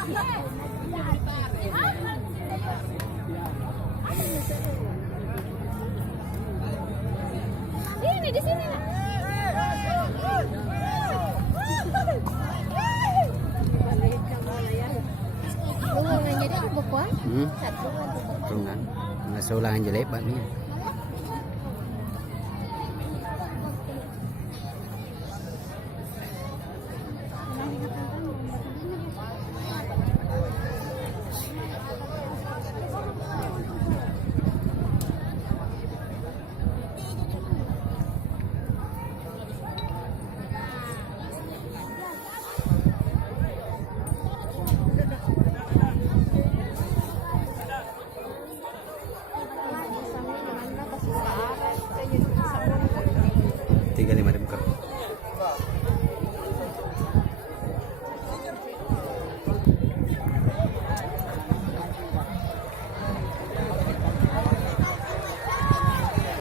Ini di sini nak. Lungan jadi apa kuah? Satu Tungan. Nasulangan jelek bakmi.